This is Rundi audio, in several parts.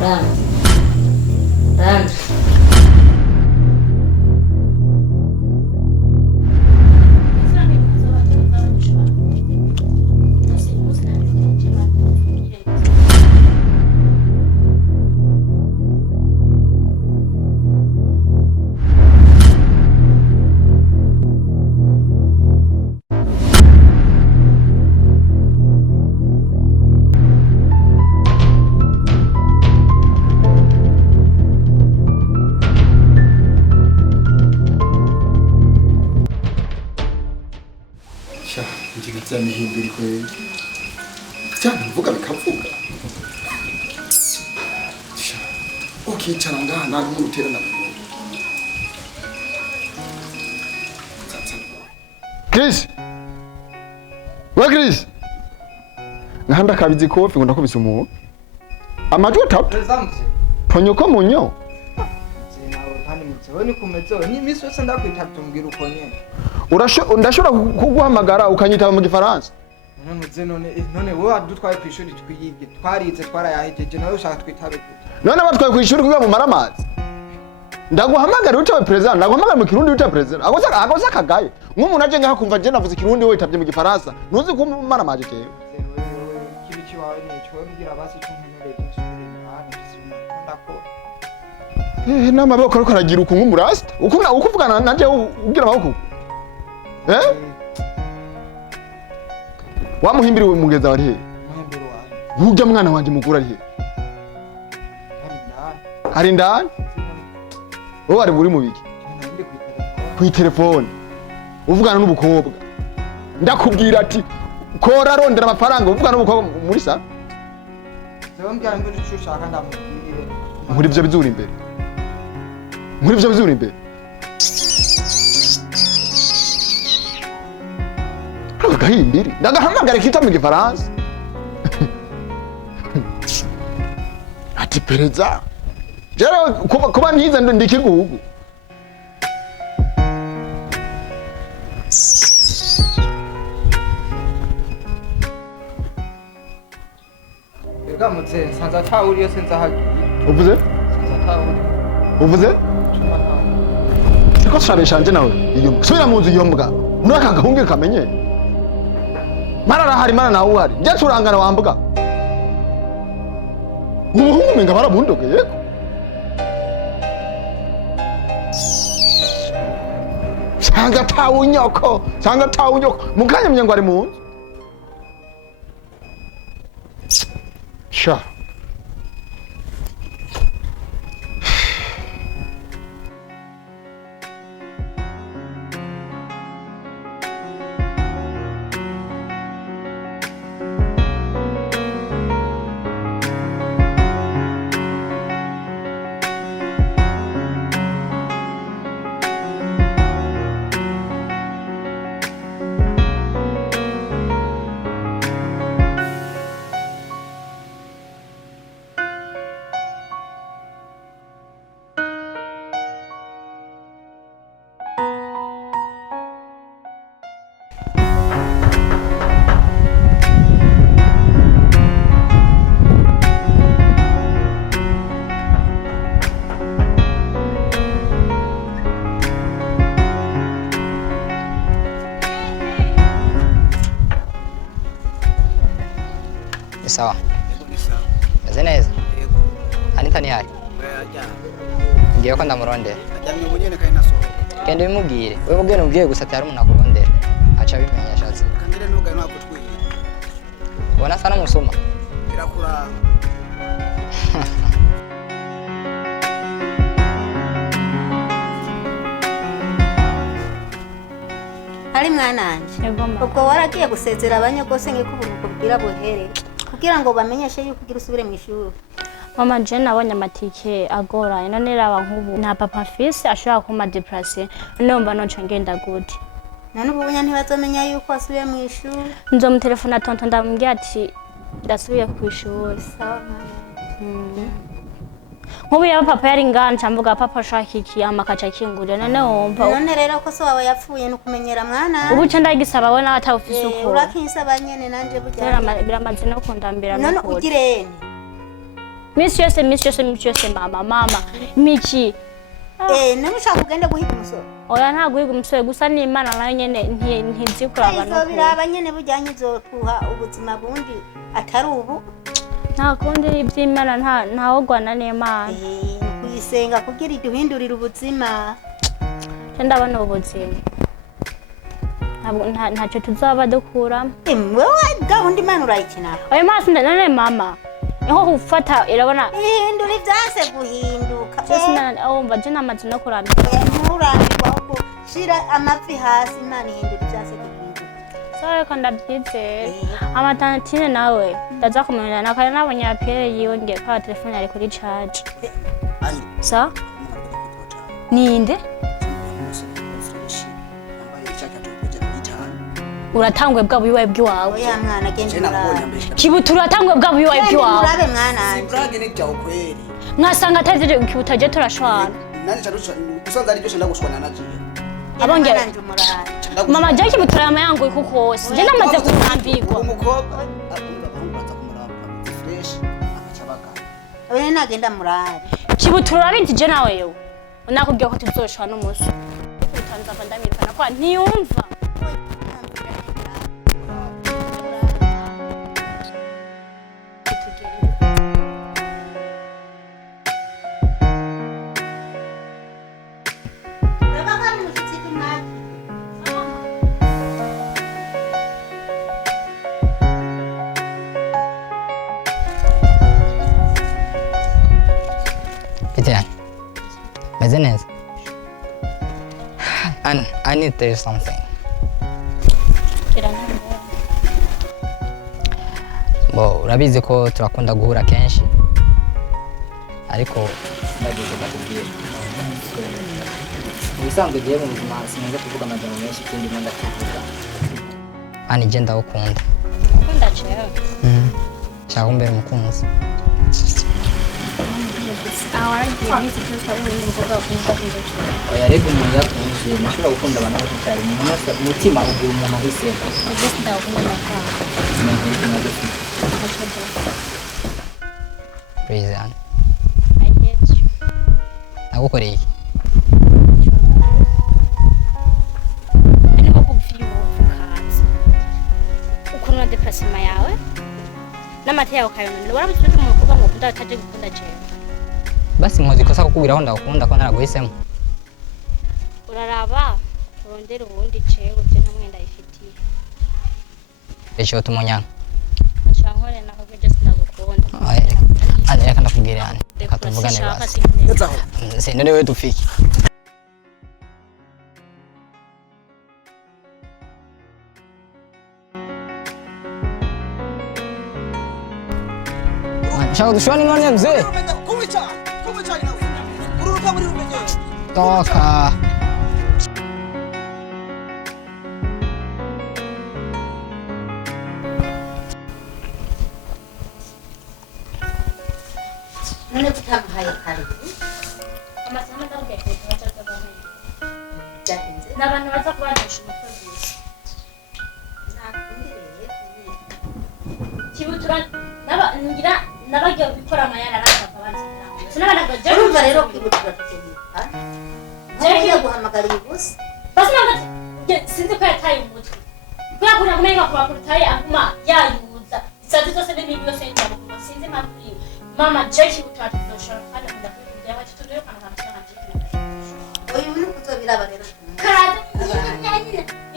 Rand. Mihimbiri kweli cyane mvuga bikavuga ukicara ngaha nari muterana Chris wa Chris ngahanda kabizi kofi ngo ndakubise umuntu amajwi atatu ponyoko munyo ni kumezo ni miso yose ndakwitatu mbwira uko nyene ndashobora kuguhamagara ukanyitaba mu gifaransa none wowe adutwaye kwishuri twiyige twarize twarayahejeje nawe ushaka twitabe none batwaye kwishuri kugira mu maramazi ndaguhamagara utawe president ndaguhamagara mu kirundi utawe president agoza kagaye nk'umuntu aje ngaha kumva je navuze kirundi we tabye mu gifaransa nuzi ko maramaje kewe kibici wawe nico mbwira basi cyumpenere n'amaboko ariko aragira ukuntu umurasta ukuvugana nanje ugira amaboko wamuhimbiri we mugeza wari he muhimbiri wawe ujya mwana wanje mukuru ari he ari ndani wowe ari muri mubiki ku telefone uvugana n'ubukobwa ndakubwira ati kora rondera amafaranga uvugana n'ubukobwa muri sa zewe mbwira ngo icyo ushaka ndamubwirire muri byo bizura imbere muri byo bizura imbere agahimbiri ndagahamagara kita mu gifaransa ati pereza jero kuba ntize ndikigugu Gamutse sanza tawuri yose nzahagiye uvuze sanza tawuri uvuze siko shabeshanje nawe iyo subira mu nzu iyo mbwa nuraka gahunge kamenye marara hari mana nawe uhari je turangana wambuga umuhungu menga barabundoke yeko sanga tawunyoko mukanya mnyango ari mu nzu sha Sawa. Neza. Anita ni hari. Ngiye ko ndamurondera. Ajyamye munyene kai nasohoka. Kende bimubwire. Wewe ubwene ubwiye gusa atari umuntu akurondera. Aca bimenya ashatse. Kandire nuga no akutwiye. Ubona sana musoma. Birakura. Ari mwananje. Ubwo waragiye gusezera abanyagose nge kuburuko bwira buhere. Kugira ngo bamenyeshe yuko ugira usubire mu ishuri. Mama Jane abonye amatike agora none raba nkubu nta papa fils ashobora kuma déplacer nomba noce ngenda gute none ubu bunya ntibazomenya yuko asubiye mu ishuri nzo mu telefone tonto ndamubwira ati ndasubiye ku ishuri sawa nkubu ya papa yari nganje mvuga papa ashaka iki amakaca kingurira none wumva none rero ko so wawe yapfuye no kumenyera mwana ubu cyo ndagisaba we nawe atawufise uko urakinsaba nyene nanje burya biramaze no kundambira none ugirene Miss yose mama miki nawe ushaka ugende guhiga umusoro oya nta guhiga umusore gusa n'Imana nayo nyene ntizikura abantu izo biraba nyene bujyanye izotuha ubuzima bundi atari ubu nta kundi iby'Imana ntawogwana n'Imana kuyisenga kugira iduhindurire ubuzima ndabona ubuzima ntacyo tuzaba dukuramo wewe gahunda Imana urayikina oya maso none mama niho ufata irabona ihindura ibyase guhinduka wumva je namaze no kurambirwa nturambirwa ahubwo shira amavi hasi Imana ihindura ibyase guhinduka sore ko ndabyizera amatantine nawe ndaza kumenya nakare nabonye apere yiyongeye kwa telefone ari kuri charge sa ninde uratangwe bwa buyiwaye bw'iwawe oya mwana agenda kibutura uratangwe bwa buyiwaye bw'iwawe urabe mwana Sibrage ni bya ukweli. mwasanga atari kibuta je turashwana Nani charusha usanza ari byo shenda gushwana naje. abonge mama je kibutura yamayanguye kuko hose je namaze kurambirwa Umukobwa baza kumuraba. Fresh akacabaga. oya nagenda murabe kibutura urabinzi je nawe yewe nakubwiye ko tuzoshwana umunsi utanza vandamikana kwa ntiyumva Business. And I need to tell you something. Urabizi ko turakunda guhura kenshi ariko ndageze bakubwira ubisanzwe giye mu buzima sinenze kuvuga amajambo menshi ikindi nkunda kuvuga ani je ndawukunda ukunda cewe shaka umbere umukunzi oya reka umuntu yakunze nashobora gukunda abantu bose cyane umutima ugira umuntu ahisemo Please, Anne. Nagukoreye iki? ariko kubfiyo ukaza ukuntu depresima yawe n'amata yawe kayonera warabuze mu kuvuga ngo ukunda ataje gukunda cewe Basi nkoze ikosa kukubwira aho ndagukunda ko naraguhisemo. uraraba urondera ubundi cewe byo nta mwenda ifitiye Ejo tumunyana. acankore nako byo ndagukunda Ani reka ndakubwira yani. Reka tuvugane basi. Si none wewe tufiki. Shaka dushoni none mzee. Kumicha ina. Ururuka muri rumenye. Toka. none kutamuhaye karibu amasomo ndabwete cyangwa byagenze n'abantu baza kubanisha umukozi nakundireye kibutura ngira nabagiye gukora amayara arashaka banzira sinabanaga je urumva rero kwibutura tukemuka ngiye guhamagara ubusa basi nanga sinzi ko yataye umutwe kubera ko nakumenga kuba kurutaye aguma yayuza isazi zose n'ibindi byose yitabo sinzi mpamvu mama Jackie utatu doshora kandi ndakubwira bati tudere kana kamsana Jackie uyu ni kuzobiraba rero karade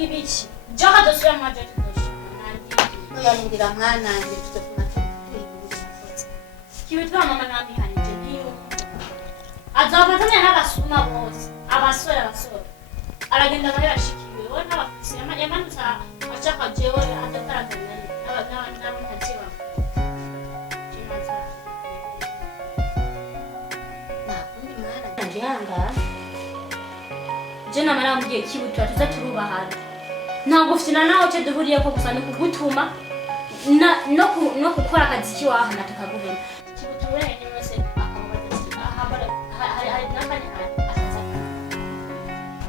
ibiki joka dosura ma Jackie doshora nandi oyarindira mwana nje tutafuna tuyibuza kibitura mama nami hanije niyo azabatanya n'abasuma bose abasore aragenda nayo yashikiwe we n'abafisi yamanutsa ashaka jewe adataraganya n'abo ntakiba jena mara mbye kibutura tuza turubahana ntabwo ufite nawe cyo duhuriye ko gusa ni kugutuma no gukora akazi kiwahana tukaguhema kibutura wenyine wese akamubaza ahabara hari nakanya akaza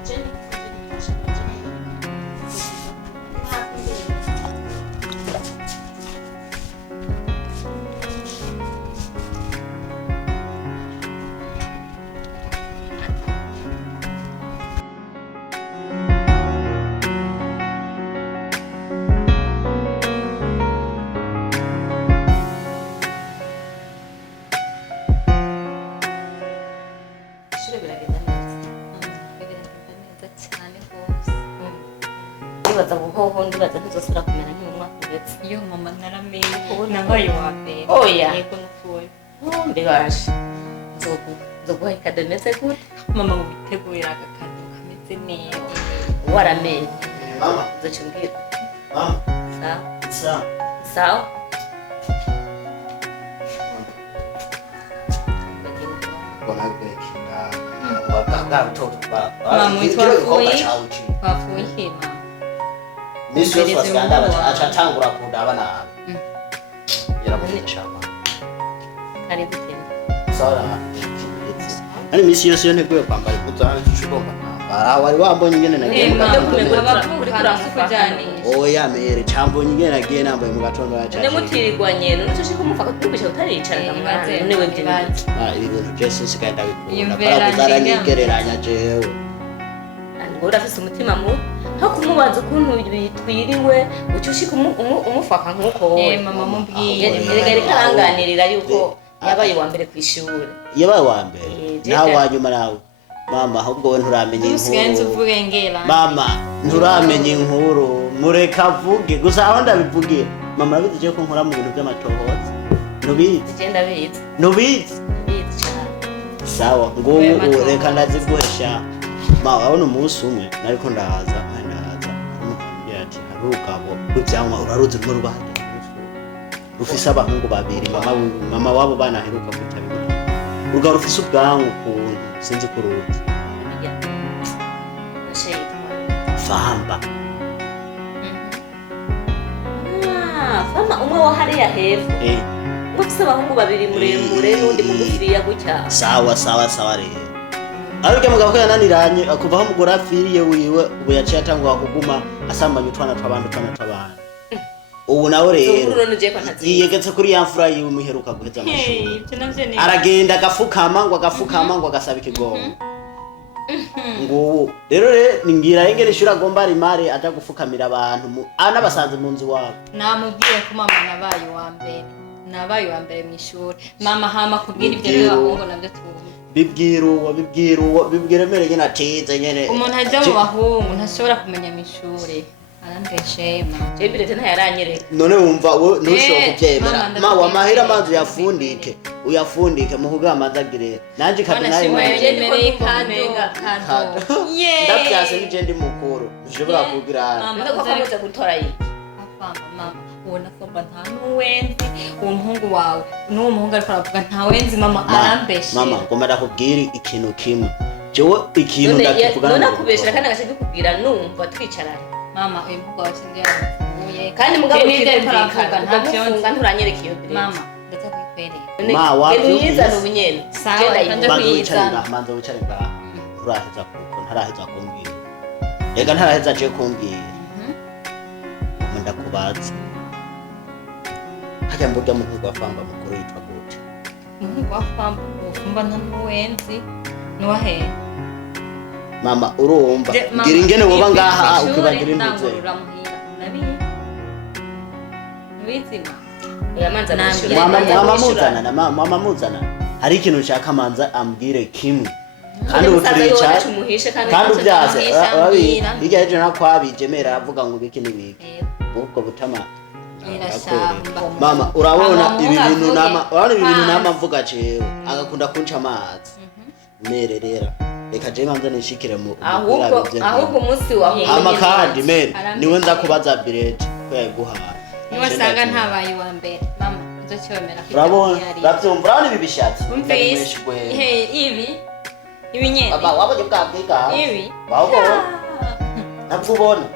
jeni biragenda neza biragenda neza cyane rwose ndibaza buhoho ndibaza ntizosubira kumera nk'umwaka uhetse iyo mama naramenye ubu nabaye uwa mbere Oya. yego nukuye mbibashe nzoguha ikado imeze gute mama mubitegurira agakado kameze neza waramenye Mama. uzoca umbwira Mama. sawa Sawa. sawa mama witwa fuyi wafuye iki mama Misi yose Mpereze wasigandaba umuhungu wawe. acatangura kundaba nabi. Yaramuhisha mama. ari gute Sawa. Ari misi yose yo nteguye kwambara impuzu hano ugomba kwambara. Wari wambonye ingene nagiye mu Nde gatondo. kumenya abavukana sikujanisha Oya mere cambonye ingene nagiye nambaye mu gatondo nde yacaje. mutirirwanye none ushaka kumufaka kumvisha utaricara ngamwana none we by'ibiki Ibi bintu byose sigaye ndabikunda. Yumvira Para kuzara njye nigereranya jewe. ngo urafise umutima mubi nko kumubaza ukuntu bitwiriwe uca ushika umufaka nk'uko wowe mama mubwiye erega reka aranganirira yuko yabaye uwa mbere kw'ishure Yabaye wa mbere. je Nawe da- wanyuma nawe. Mama ahubwo we nturamenya usigaye inkuru. uvuge ngera Mama nturamenya inkuru mureka avuge gusa aho ndabivugiye mama yabizi je ko nkora mu bintu by'amatohoza nubizi zigenda biza nubizi biza cyane sawa ngo Oya, ubu matohoza. reka ndaziguhesha ma wabona umunsi umwe nariko ndaza umukambye ati hari urugabo rw'ivyamwa uraruzi rumwe rubahagera rufise abahungu babiri mama wabo bana aheruka kwitabira urugabo rufise ubwanwa ukuntu sinzi kuruzi famba fama umwe wa hariya hepfo eh ufise abahungu babiri muremure n'undi mugufiya gutya sawa rero ariko mugabo ko yananiranye kuva aho umugore apfiriye wiwe ubu yaciye atangwa kuguma asambanya utwana tw'abantu ubu nawe rero Zunguru nije ko ntazi yiyegetse kuri ya mfura yiwe muheruka guheza amashuri ibyo navyo ni aragenda agafukama ngo agasaba ikigongo ngubu rero ngira ingene ishuri agomba rimare aja gufukamira abantu anabasanze mu nzu wabo namubwiye ko mama nabaye uwa mbere mu ishuri mama hama kubwira ibyo by'abahungu nabyo tuzi bibwira uwo bibwira mere nyene atize nyene umuntu ajya mu bahungu ntashobora kumenya mu ishuri arandeshema jebirete ntayaranyereka none wumva we ntushobora kubyemera mama, ma wamahera amazi uyafundike mu kugira amazi agire nanje kabinari yemereye kado ndabyase nije ndi mukuru ntushobora kugira nda ko kamuze gutora yi mama ubona ko nta n'uwenzi uwo muhungu wawe n'uwo muhungu ariko aravuga nta wenzi mama arambeshe mama ngomba ndakubwira ikintu kimwe jewe ikintu ndakivugana none akubeshera kandi agace bikubwira numva twicaranye mama uyu muhungu wawe sinzi yaravuye kandi mugabo aravuga ukivuga ntavyonzi nturanyereka iyo dire mama ndetse kwikwereka Ma, wapi uyizana ubunyene Sawa, Genda kandi yimba. manza kuyizana. wicare ngaha manza wicare ngaha nturaheza kuko ntaraheza kumbwira rega ntaraheza aje kumbwira ndakubaza hajya mburya muhungu wa famba mukuru yitwa gute umuhungu wa famba ufumba nta n'uwenzi nuwahe mama urumva ngira ingene woba ngaha ukibagira intuze mama muzana hari ikintu nshaka manza ambwire kimwe kandi uturica kandi ubyaze hirya y'ejo nakwabije mera aravuga ngo ibiki n'ibiki ubwo butama mama urabona ibi bintu nama mvuga jewe agakunda kunca amazi mererera reka je manza nishikire mu ahubwo umunsi wa amakandi mere niwe nza kubaza birete ko yaguhaye niwasanga ntabaye uwa mbere mama uzocyomera urabona urabyumva urabona ibi bishatsi umvise ibi nyene baba wabonye bwa bwiga ibi wabona ntabwo ubona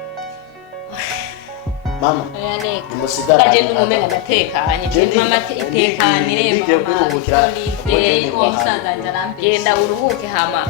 mama yareka umusigara agenda umumenga ndatekanye mama itekanire mama ndide uwo musaza njye arambeshe genda uruhuke hama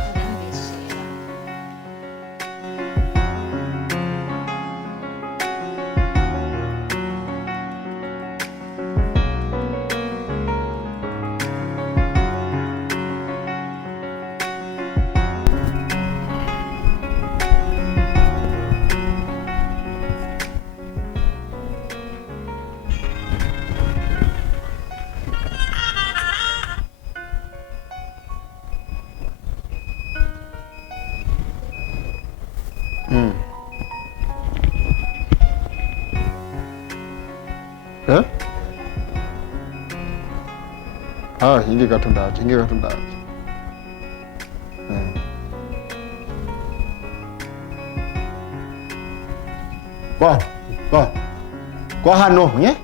hinge gato ndaje Bon kwa hano nye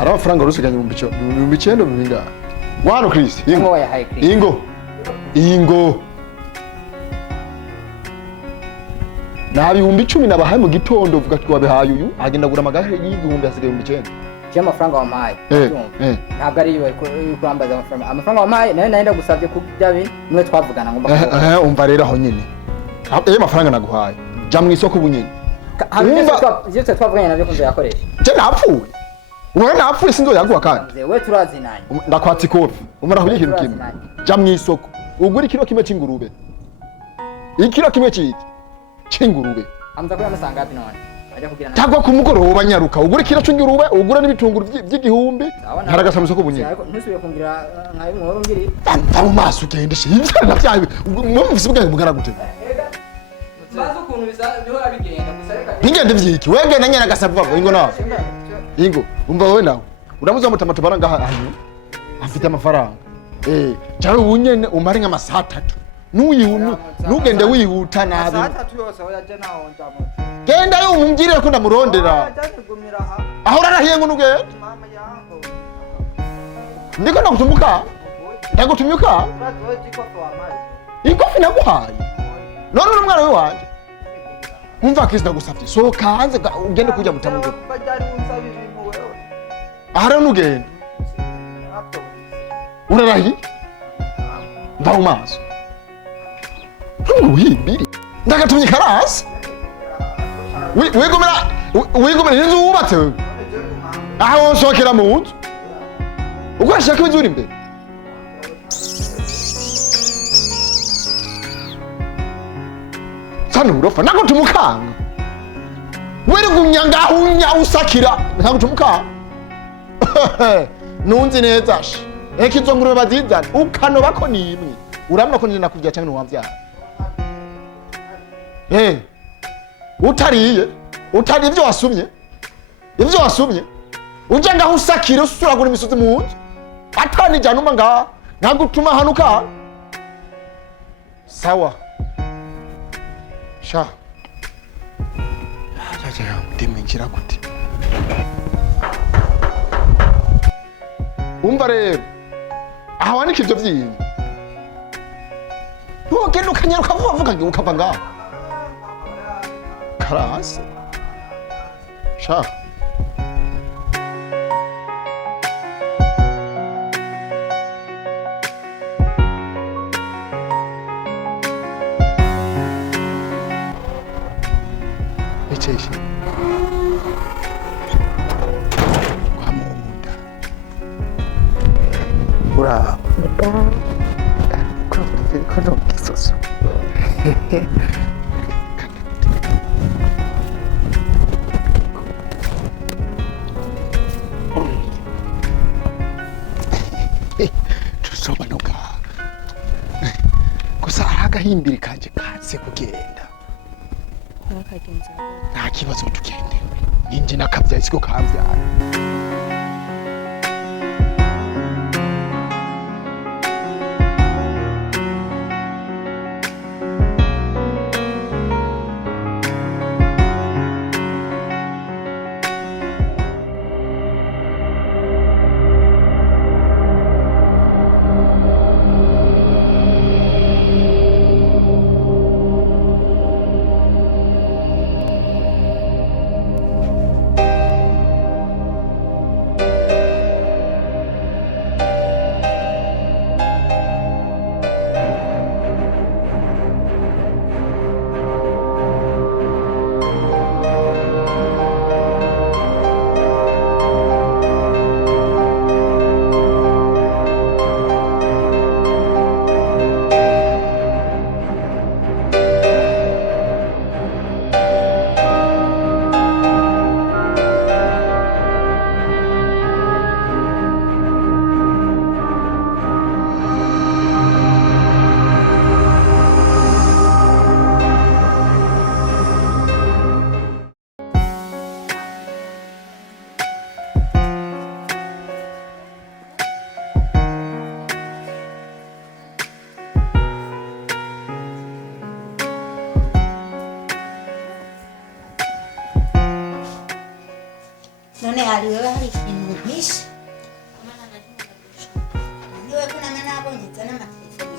ari amafaranga rusiganye mu bicendo bibinga wano Chris ingo na bihumbi 10 nabahaye mu gitondo vuga twabihaye uyu agenda gura amagare y'igihumbi asigaye mu bicendo amafaranga wampaye ntabwo ari yo kurambaza amafaranga wampaye nayo naenda gusabye ku byabi mwe twavugana ngomba umva rero aho nyine amafaranga naguhaye ja mu isoko bunyine yose twavuganye nabyo kunze yakoresha je napfuye ubona napfuye sinzo yaguha kandi we turazinanye ndakwatsi kofi umara huye ikintu kimwe ja mu isoko ugura ikiro kimwe c'ingurube ikiro kimwe c'ingurube amza ko yamusanga hapi none tagwa ku mugoroba nyaruka ugura ikiro c'ingurube ugura n'ibitunguru by'igihumbi ntaragasa mu isoko bunyine ntusubiye kungira nkaye mu ngiri mu maso ugende shimva navyaye mumvise ubwanyu mugara gute bazo ukuntu bihora bigenda gusareka bigende vyiki wegenda nyana gasavuga ingo nawe ingo umva wewe nawe uramuza mutamato baranga hanyu afite amafaranga jawe unyene umare nka masaha 3 nugende wihuta nabi genda yo umungirire ko ndamurondera aho urarahiye ngo nugende ndiko nakutumbuka ndagutumyuka ikofi naguhaye none umwana we wanje umva Kristo ndagusavye sohoka hanze ugende kujya mutamugo ahara nugende urarahi mva umaso wibiri ndagatumye karasi wigumira inzu wubatse wewe aho nshokera mu nzu ugashaka inzu uri imbere sana urofa nagutumukanga weri gumyanga unya usakira nagutumukanga nunzi neza shi ekizo ngurube bazizana ukanoba ko nimwe uramna ko nina kuvya cyangwa nuwavya utari ivyo wasumye uje ngaho usakire usuragura imisozi mu nzu atani januma ngagutuma hanuka sawa sha aja ndimwinjira gute umva rero aho wanika ivyo vyinyi ntugenda ukanyaruka vuba ukava ngaho karasi sha icheshi kwa muda ura kono kisoso tusobanuka gusa agahimbiri kanje katse kugenda nta kibazo tugende ninjye nakabyaye siko kambyara none hariwe hari ikintu mpishe niwe ko namwe nabonye zana amatelefoni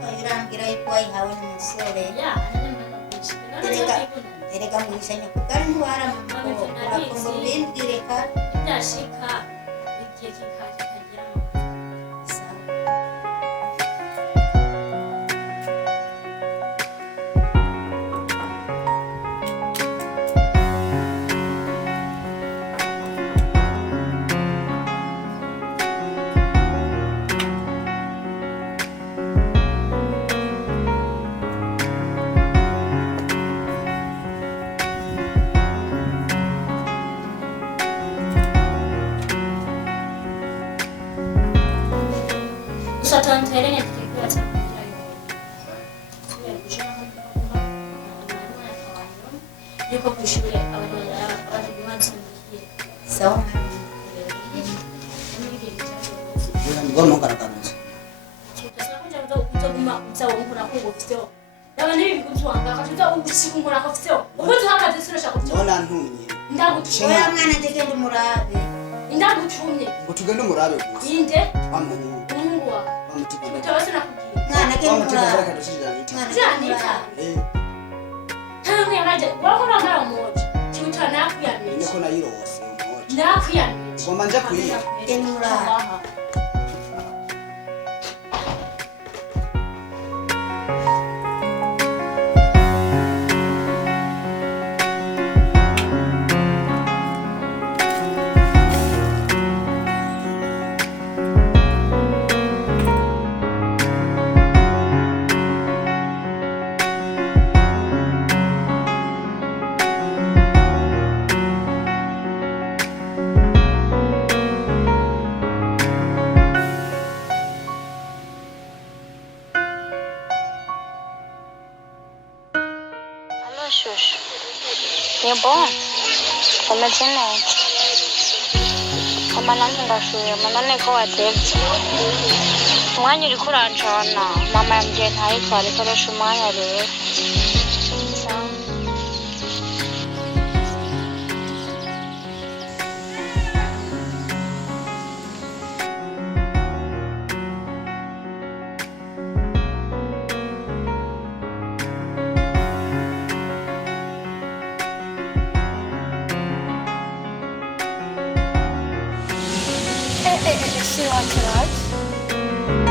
yawe irambwira yuko wayihawe n'umusore erega mwishanya kugari ntiwaramamako urakumva ubimbwire ka ibyashika igihe kikagira Tuendelee tukiwa yuko kushule sawa ngono karakaruza ona ntunye oya mwana tegende murabe ndagutumye ngo tugende murabe gusa inde amuhungu wa bamutukunda tawasana kugira mwana gende murabe Janita. Tangu yamaje wakona mara moja. Chuta na kuyamini. niko nayirose umoja Na kuyamini. ngomba nje kuyiga gende murabe Xuxa. Ni bom? Umeze neza? Amanani ndashuye, amanani ko watevye. Umwanya uriko uranjana, mama yambwiye ntayitware ikoresha umwanya rero. Sawa. See what you like.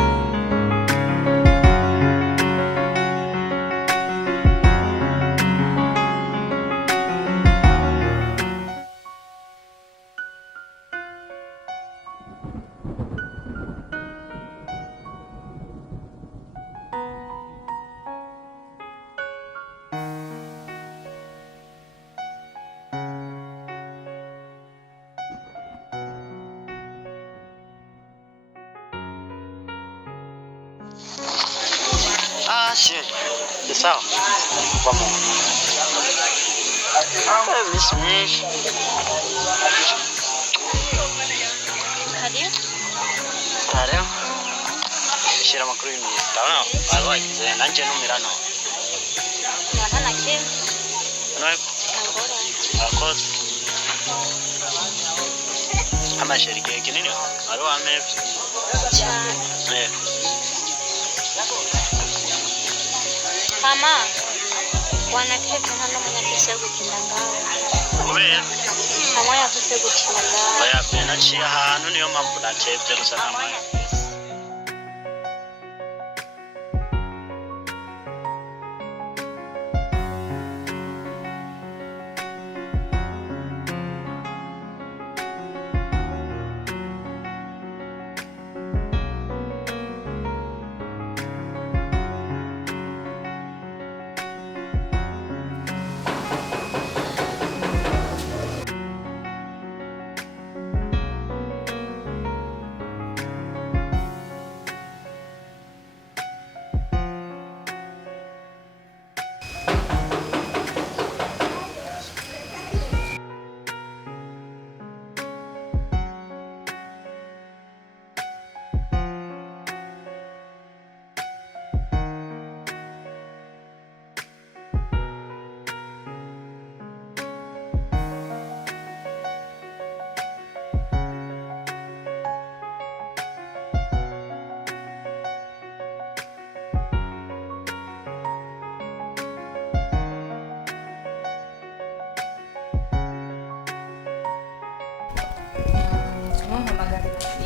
Sim, pessoal, vamos. Isso mesmo. Cadê? Cadê? Cheira uma cruz minha. Tá não? Agora, não tinha número não. Mwana na kim? Não é? Agora. Agora. Ama shiriki yake nini? Alo ame. Cha. Mama, wanaketi hano mwenye afise gukina ngaho. Kubera? Mama yafise gukina ngaho. Oya pena ciye ahantu niyo mpamvu natevye gusa namaye.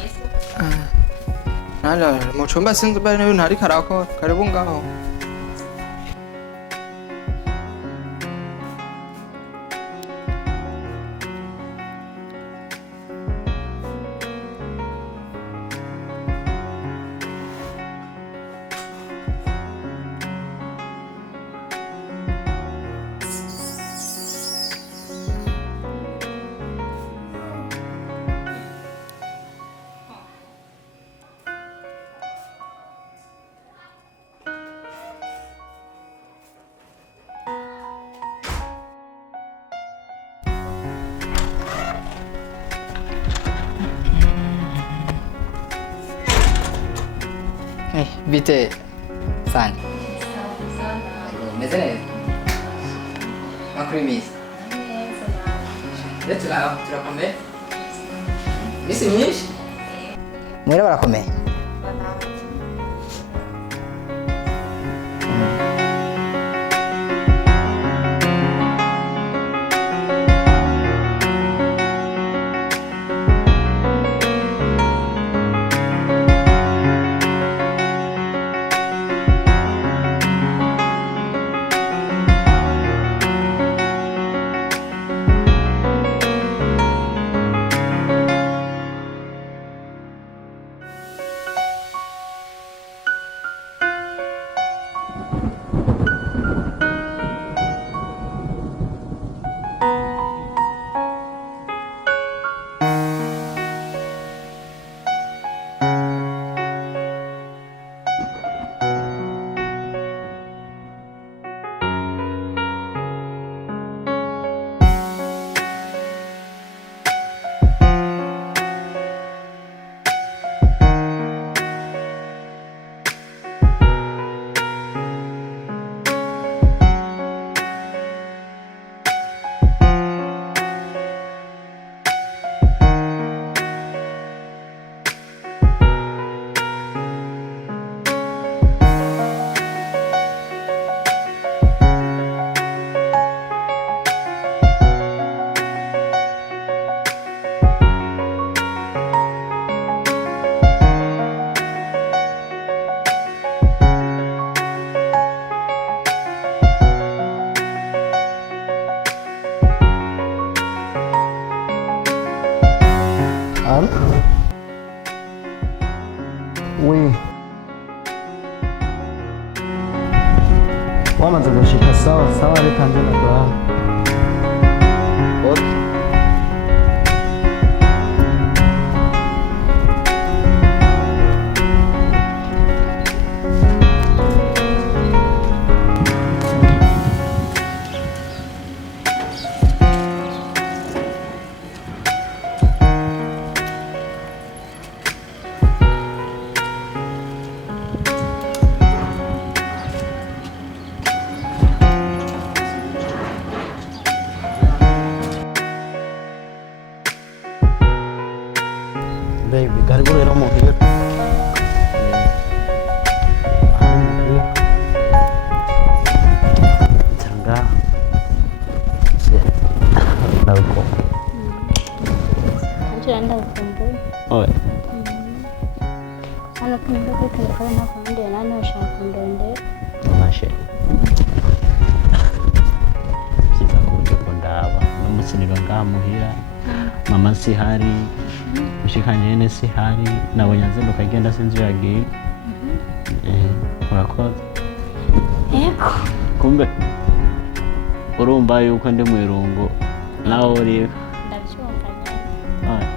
Yesu. Nala mu cyumba sinzi bane ntari karakora karibu ngaho. Bite sana. Meze neza. Makuru misi. Ndetse turakomeye. Misi myinshi. Mwera barakomeye. Allô? Oui. Wamaze gushika sawa sawa reka nje nagwa. Okay. Baby, karibu leo muhira. Changa. Nauko. Anda ukumbuye. Oe. Hano kumbe ko telefone nakundi nani ushaka ndonde. Mashe. Siza kuja ndaba. Namusinira ngamuhira. Mama sihari. Ushikanje nyene sihari. Nabonye azinduka agenda sinzi yagiye. Urakoze. Yego. Kumbe urumva yuko ndi mu irungu nawe uri Ndabyumva nyine.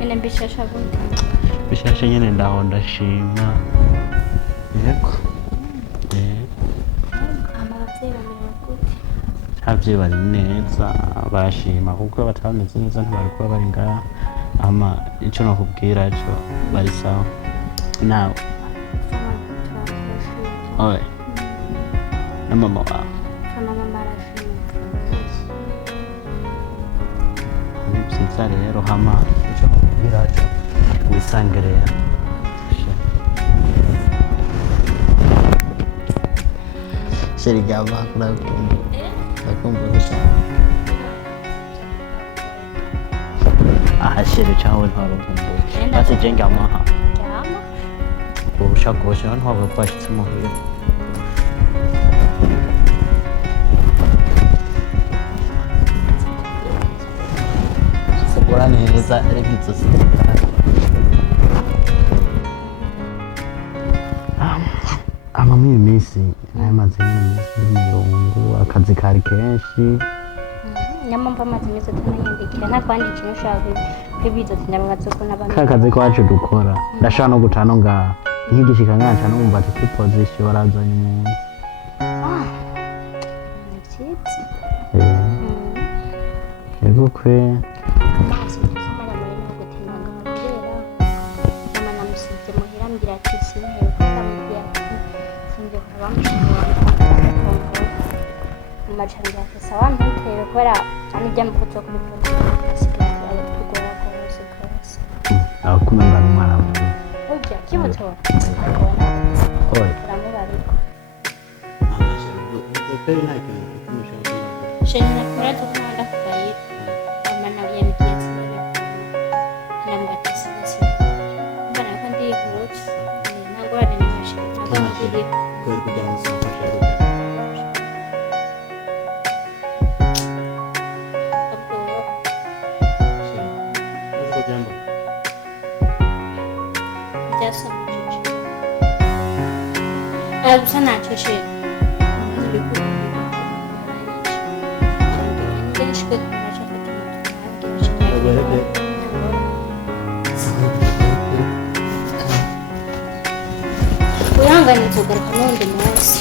Nyine mbishasha gute? bishashe nyene ndaho ndashima. Yego. Abavyeyi bamerewe gute? Abavyeyi bari neza barashima kuko batameze neza ntibari kuba bari ngaha. Ama ico nakubwira cyo bari sawa. Nawe. Oe. Na mama wawe. Mama arashima. Ni byiza rero hama ico nakubwira cyo wisangerera. Serigaba kurakumva. Nakumva gusa. ahashire cyawe ntwarukumbuye basi je ngamaha ubushakoshi ntwabwo twashitse muhira segura neza regizo sitari muri iyi minsi amaze n'imirongo akazi kari kenshi nyamamba amaze iminsi atananyandikira ntakwandikira ushaka kwibiza ati ndababaza ko n'abandi ka kazi kacu dukora ndashaka no gutano ngaha nkigishika nkaca numva ati kuri position barazanye umuntu yego kwe amazi y'umwana muri no gutinanga kubera mama namusize muhira mbira ati sinhe ndamubwira ati singe kubamushimira amajanja sawa ntutere kubera cyane byamufutse kuri foto sikara tugora kose kose akumengana umwana muto ujya kimutora oya ramubariko Pero nta kintu kumushaka. sheni nakora tukunda kubaye amana yamikiye nambatse bose mbana ko ndi huge ntabwo ari nifashe ntabwo ndi Ko kugira ngo safashe Ubwo jambo. gusa nacece wihangane kugaruka n'undi munsi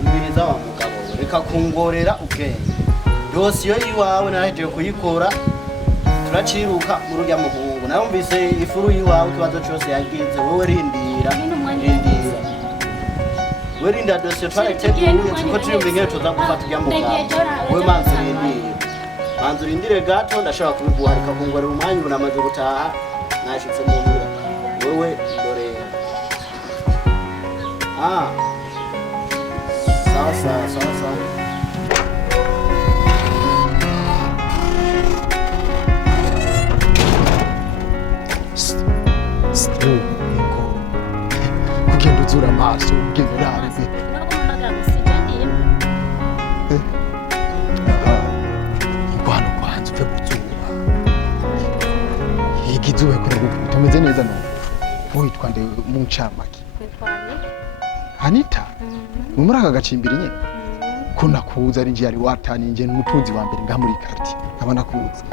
Umviriza wa mugabo we, reka kungorera ubwenge. Dosiyo yiwawe narahejeje kuyikora turaciruka mu rujya muhungu narumvise ifuru yiwawe ikibazo cyose yagize wowe rindira we rinda dosiyo twariteguye tuko tuyumvingene tuza gufata ijya mugabo we manzu rindire gato ndashobora kubiguha reka kungorera umwanya ubu namaze gutaha nashitse mu nzira wewe ndorera sawa kugenda uzura amaso generale ingwano kwanza upfe kuzuba higa izuba kora gukuta umeze neza none witwa nde mu ncamake Anita muri aka gacimbiri nyene ko nakuza ari nje yari watani nje n'umutunzi wa mbere nga muri quartier nkaba nakuza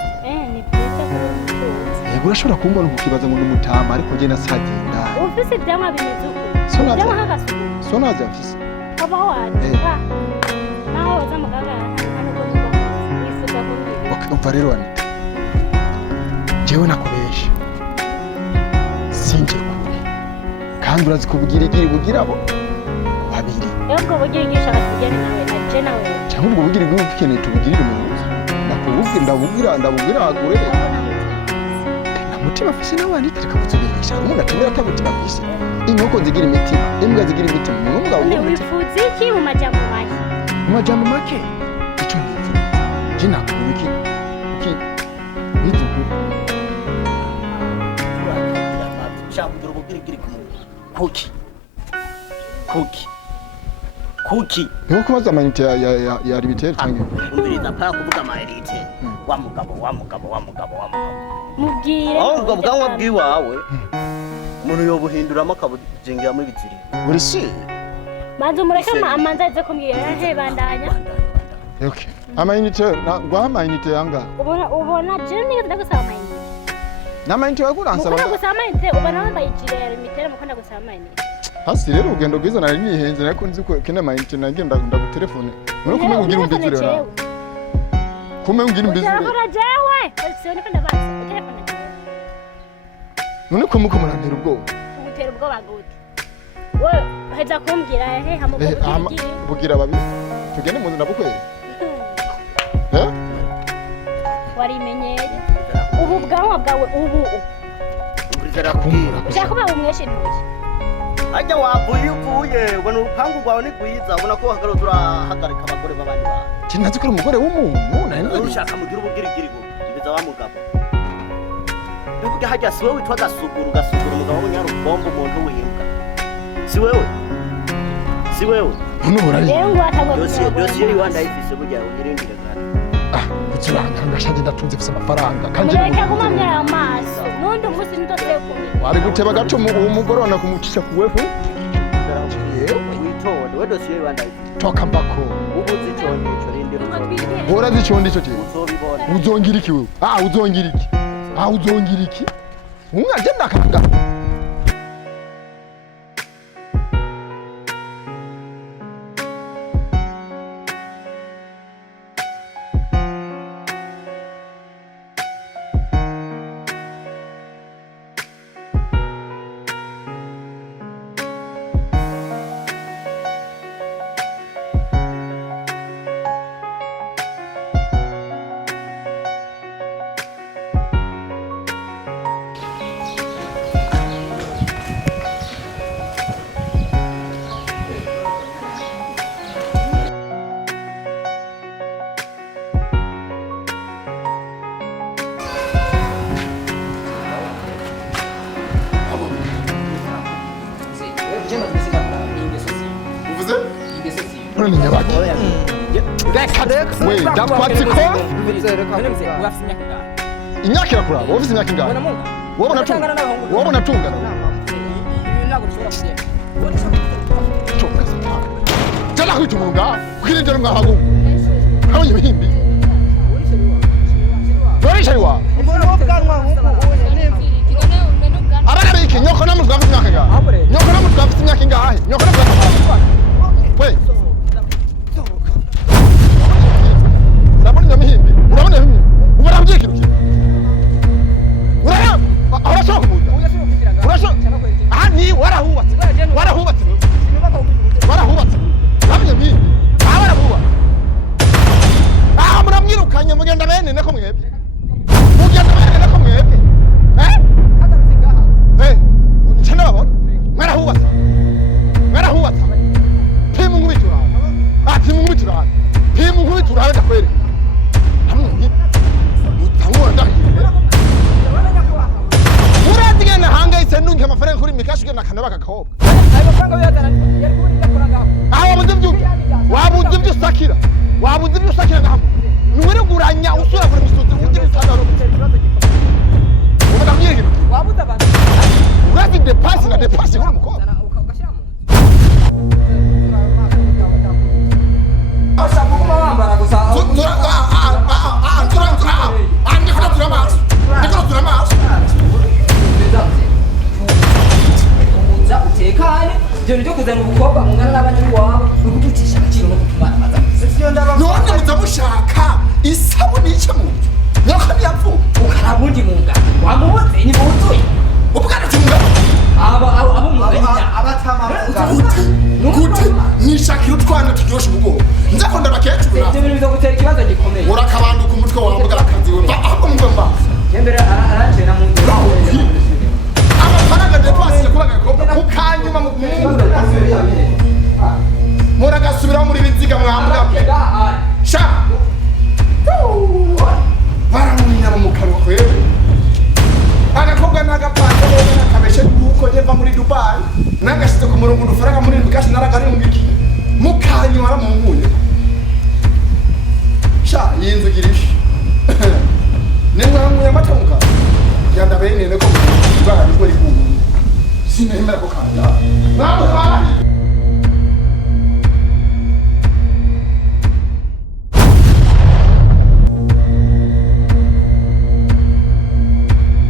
ni byiza ko umutunzi yego urashobora kumbona ukibaza ngo n'umutama ariko nje nasagenda ufise ivyamwa bimeze uko Sonaza. ivyamwa nk'agasuku sonaza mfise kaba waza naho waza muganga hano ko wifuza ko umva rero Anita jewe nakubesha sinje kure kandi urazi kubugira igiri bugira bo babiri ubwo bugira igisha batugene nawe na je nawe cyangwa ubwo bugira igiri ukeneye tubugirire mu nzu ndabubwira agure mutima afise nawe Anita reka kuzubirisha umuntu atumira atamutima afise inkoko zigira imitima imbwa zigira imitima umuntu umugabo ne wifuza iki mu majambo make ico nifuza je nakubiki nizuku shakugira ubugirigiri kuki niho kubaza amayinite ya Ribitel cyangwa umviriza para kuvuga amayinite wa mugabo mubwire ubwo bwanwa bwiwawe umuntu yobuhinduramo akabujingiramo ibiziri buri si manzo mureka amanza aze kumbwira nte bandanya okay amayinite gwa amayinite yanga ubona je ninga ndagusaba amayinite n'amayinite wakuransa mukunda gusaba amayinite ubona wambaye ijire ya Ribitel mukunda gusaba amayinite hasi rero ugendo bwiza nari nihenze ariko nzi ko kene amayinite nagenda ndagutelefone muri kumwe ugira umbizire na kumwe ugira umbizire telefone jewe sioni kwenda basi telefone none ko muko murantera ubwoba ugutera ubwoba gute we heza kumbwira he hamubwira bugira babi tugende mu nzira bukwere warimenyeye ubu bwanwa bwawe ubu ushaka kuba umweshe ntoki ajya wavuye uvuye ubona urupangu rwawe ni rwiza ubona ko hagaro turahagarika abagore b'abandi bantu kinazi ko umugore w'umuntu nari ushaka mugira ubugirigiri go ibiza wa mugabo bivuga hajya si wowe witwa gasuguru umugabo w'umunyarugombo umuntu w'imbwa si wewe none burari dosiye yiwanda ifise burya uyirindire kandi kuturanga ngashaje ndatunze fise amafaranga kandi reka kumamya amaso nundi umunsi ndotekumi wari guteba gato umugore wana kumucisha kuwefu witonde we dosiye yiwanda ifise toka mbako ubuzi iconde ico rindire urazi iconde ico cyo uzobibona uzongira iki wewe uzongira iki ungaje ndakanga None nyabaki reka we dakwati ko imyaka irakuraba ufite imyaka ingana wabona tungana jana kwitunga kwirindira mwahagu abonye bihimbi Dorisha wa abana biki nyoko namutwa afite imyaka ingana nyoko namutwa afite imyaka ingana nyoko namutwa we urabona mihimbi ubona mbyekirukira urashaka kumuta urashaka aha ni warahubatse namenye mihimbi warahuba muramwirukanye mugenda bene nako mwebwe nchana babona mwarahubatse pimu nk'ubiturana ndakwere urazigana hangayitse nunke amafaranga kuri mikashi ugenda akanaba kakahobwa wabuze ibyo usakira ngahamwe niweruguranya usura kuri misozi ugira utandaro ubona myege urazi depasi na depasi uri mukobwa utekane ibyo ni byo kuzana ubukobwa mungana n'abanyarwabo no kuducisha agaciro no kutumana amaza none muzamushaka isabune y'icyo mu nzu nyoko ntiyapfuye ukaraba undi munga wamubuze ni buzuye ubwana tunga abo gute nishakira utwana turyosha ubwoba nzakunda abakecuru ibyo bintu bizagutera ikibazo gikomeye urakabanduka umutwe wawe akazi we ahubwo mve mba yembere aracena mu nzu amafaranga depasije kuba agakobwa mukanyuma muragasubiraho muri biziga mwambwa sha baramunyama mu kanwa kwebe agakobwa n'agapanze neza n'akabeshe kuko neva muri Dubai n'agashyize ku murongo udufaranga muri ndwi kashi naragaringiki mukanyuma aramunguye sha iyi nzu girisha nimwanguye amata muka yanda bene ko bari ko rikungu sinemera ko kanda nabo